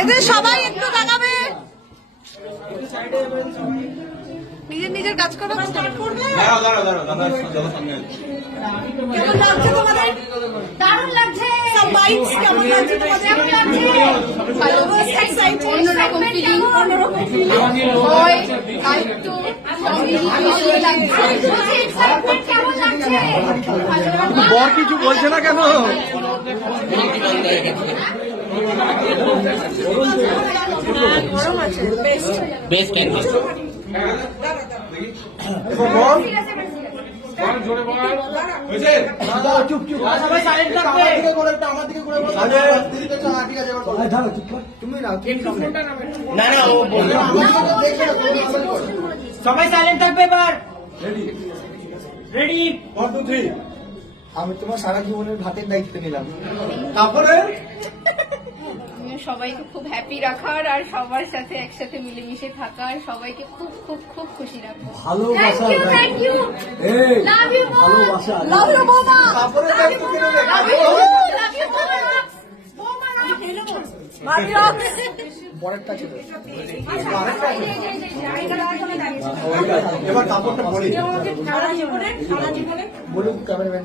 এদের সবাই একটু তাকাবে, নিজের নিজের কাজ করা স্টার্ট করবে। কেমন লাগছে তোমাদের? দারুণ লাগছে। সব বাইকস কেমন লাগছে তোমাদের? কেমন লাগছে? ভালো, এক্সাইটেড, অন্যরকম ফিলিং, অন্যরকম ফিলিং। হয় একটু সঙ্গীত লাগছে। এক্সাইটমেন্ট কেমন লাগছে? বর কিছু বলছে না কেন? গরম আছে, বেস্ট বেস্ট ক্যান্ডিডেট না না ও সবাই সাইলেন্ট থাকবে এবার। রেডি 1 2 3। আমি তোমার সারা জীবনের ভাতের দায়িত্ব নিলাম। তারপরে সবাইকে খুব হ্যাপি রাখার আর সবার সাথে একসাথে মিলেমিশে থাকার, সবাইকে খুব খুব খুব খুশি রাখবো। ভালোবাসা, থ্যাংক ইউ এই লাভ ইউ ভালোবাসা, লাভ ইউ বৌমা, তারপরে লাভ ইউ পরেরটা ছিল। এবার এবার কাপড়টা পরে বলুন ক্যামেরাম্যান।